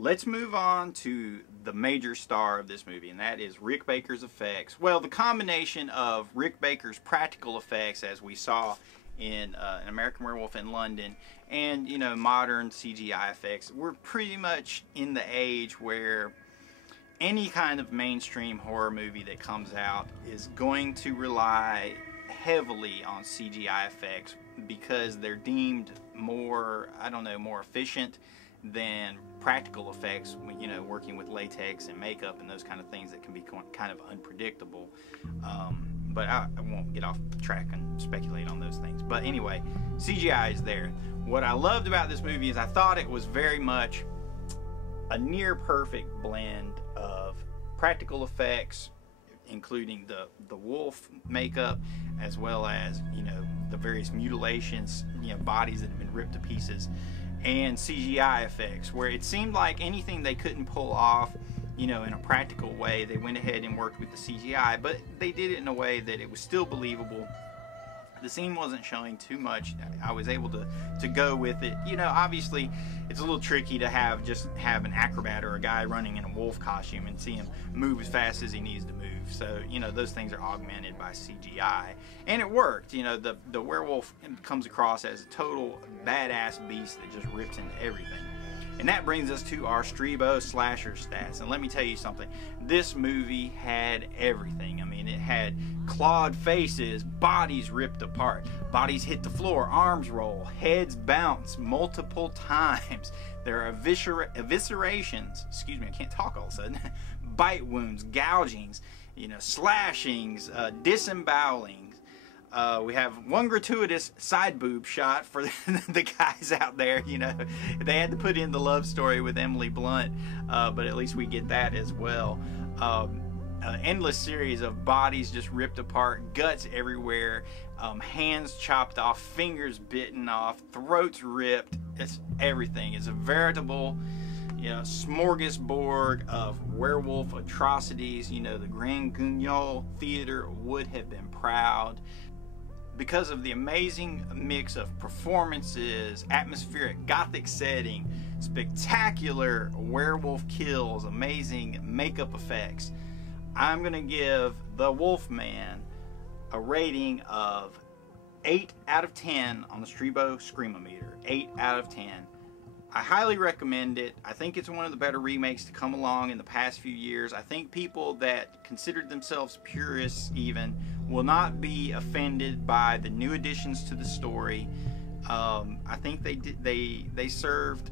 Let's move on to the major star of this movie, and that is Rick Baker's effects. Well, the combination of Rick Baker's practical effects, as we saw in An American Werewolf in London, and modern CGI effects. We're pretty much in the age where any kind of mainstream horror movie that comes out is going to rely heavily on CGI effects because they're deemed more, more efficient than practical effects, working with latex and makeup and those kind of things that can be kind of unpredictable. But I won't get off track and speculate on those things. But anyway, CGI is there. What I loved about this movie is I thought it was very much a near perfect blend of practical effects, including the wolf makeup, as well as the various mutilations, bodies that have been ripped to pieces, and CGI effects, where it seemed like anything they couldn't pull off in a practical way, they went ahead and worked with the CGI, but they did it in a way that it was still believable. The scene wasn't showing too much. I was able to go with it. Obviously it's a little tricky to have an acrobat or a guy running in a wolf costume and see him move as fast as he needs to move. So, those things are augmented by CGI. And it worked. The werewolf comes across as a total badass beast that just rips into everything. And that brings us to our Strebo slasher stats. And let me tell you something. This movie had everything. I mean, it had clawed faces, bodies ripped apart, bodies hit the floor, arms roll, heads bounce multiple times. There are eviscerations, excuse me, I can't talk all of a sudden, bite wounds, gougings, slashings, disembowelings. We have one gratuitous side boob shot for the guys out there. They had to put in the love story with Emily Blunt, but at least we get that as well. An endless series of bodies just ripped apart, guts everywhere, hands chopped off, fingers bitten off, throats ripped. It's everything. It's a veritable smorgasbord of werewolf atrocities. The Grand Guignol Theater would have been proud. Because of the amazing mix of performances, atmospheric gothic setting, spectacular werewolf kills, amazing makeup effects, I'm going to give The Wolfman a rating of 8 out of 10 on the Strebo Screamometer. 8 out of 10. I highly recommend it. I think it's one of the better remakes to come along in the past few years. I think people that considered themselves purists even will not be offended by the new additions to the story. I think they served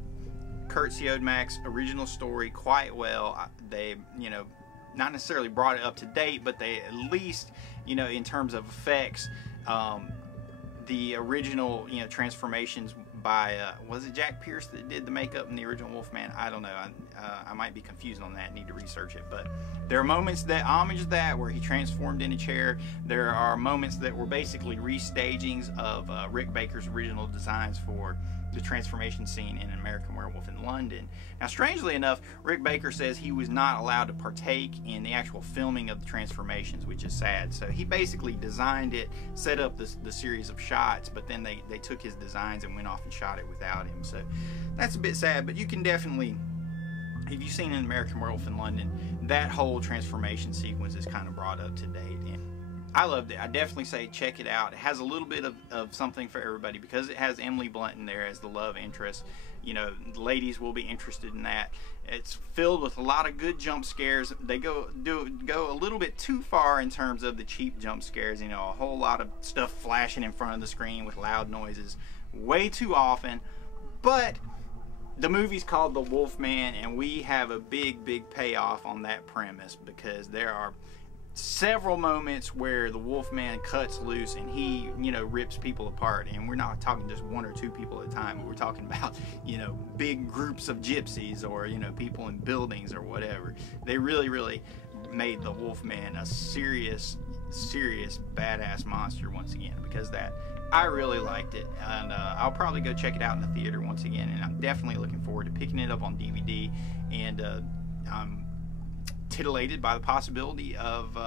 Kurt Siodmak's original story quite well. They not necessarily brought it up to date, but they at least in terms of effects, the original transformations by was it Jack Pierce that did the makeup in the original Wolfman? I don't know. I might be confused on that. Need to research it. But there are moments that homage that where he transformed in a chair. There are moments that were basically restagings of Rick Baker's original designs for the transformation scene in An American Werewolf in London. Now, strangely enough, Rick Baker says he was not allowed to partake in the actual filming of the transformations, which is sad. So he basically designed it, set up the series of shots, but then they took his designs and went off and shot it without him. So that's a bit sad, but you can definitely, if you've seen An American Werewolf in London, that whole transformation sequence is kind of brought up to date. And I loved it. I definitely say check it out. It has a little bit of something for everybody because it has Emily Blunt in there as the love interest. Ladies will be interested in that. It's filled with a lot of good jump scares. They go a little bit too far in terms of the cheap jump scares. A whole lot of stuff flashing in front of the screen with loud noises way too often. But the movie's called The Wolfman, and we have a big payoff on that premise because there are several moments where the Wolfman cuts loose and he rips people apart, and we're not talking just one or two people at a time. We're talking about big groups of gypsies or people in buildings or whatever. They really made the Wolfman a serious badass monster once again. Because that, I really liked it, and I'll probably go check it out in the theater once again, and I'm definitely looking forward to picking it up on DVD. And I'm titillated by the possibility of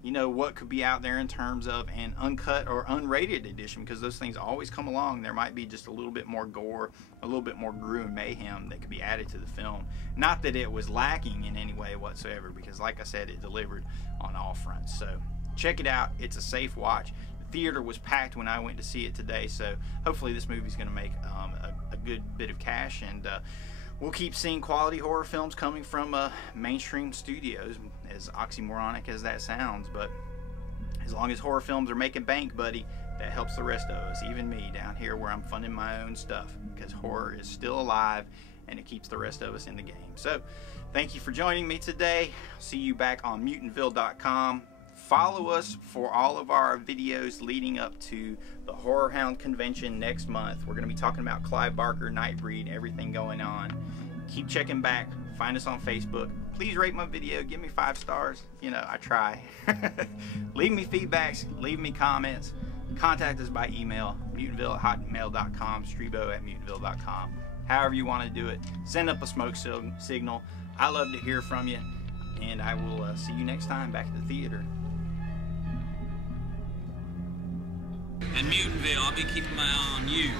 you know, what could be out there in terms of an uncut or unrated edition, because those things always come along. There might be just a little bit more gore, a little bit more gruesome and mayhem that could be added to the film. Not that it was lacking in any way whatsoever, because like I said, it delivered on all fronts. So check it out. It's a safe watch. The theater was packed when I went to see it today, so hopefully this movie's going to make a good bit of cash, and we'll keep seeing quality horror films coming from mainstream studios, as oxymoronic as that sounds. But as long as horror films are making bank, buddy, that helps the rest of us, even me down here where I'm funding my own stuff, because horror is still alive and it keeps the rest of us in the game. So thank you for joining me today. See you back on mutantville.com. Follow us for all of our videos leading up to the Horror Hound Convention next month. We're going to be talking about Clive Barker, Nightbreed, everything going on. Keep checking back. Find us on Facebook. Please rate my video. Give me 5 stars. You know, I try. Leave me feedbacks. Leave me comments. Contact us by email, mutantville@hotmail.com, strebo@mutantville.com. However you want to do it. Send up a smoke signal. I love to hear from you. And I will see you next time back at the theater. In Mutantville, I'll be keeping my eye on you.